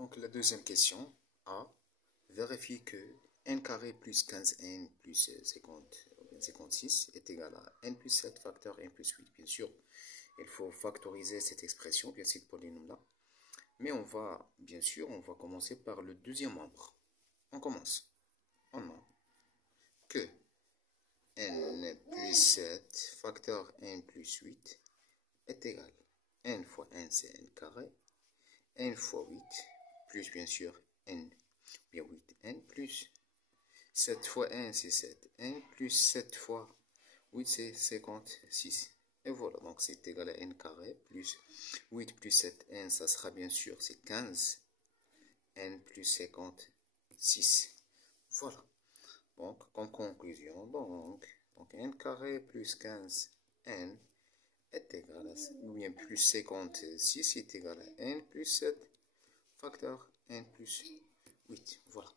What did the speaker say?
Donc la deuxième question, A, vérifie que n carré plus 15n plus 50 ou bien 56 est égal à n plus 7 facteur n plus 8. Bien sûr, il faut factoriser cette expression, bien ce polynôme-là. Mais on va commencer par le deuxième membre. On commence. On a que n plus 7 facteur n plus 8 est égal à n fois n, c'est n carré, n fois 8, plus bien sûr n, bien 8n, plus 7 fois n, c'est 7n, plus 7 fois 8, c'est 56. Et voilà, donc c'est égal à n carré, plus 8 plus 7n, ça sera bien sûr, c'est 15, n plus 56. Voilà. Donc, en conclusion, donc n carré plus 15n est égal à, ou bien plus 56 est égal à n plus 7 facteur n plus 8. Voilà.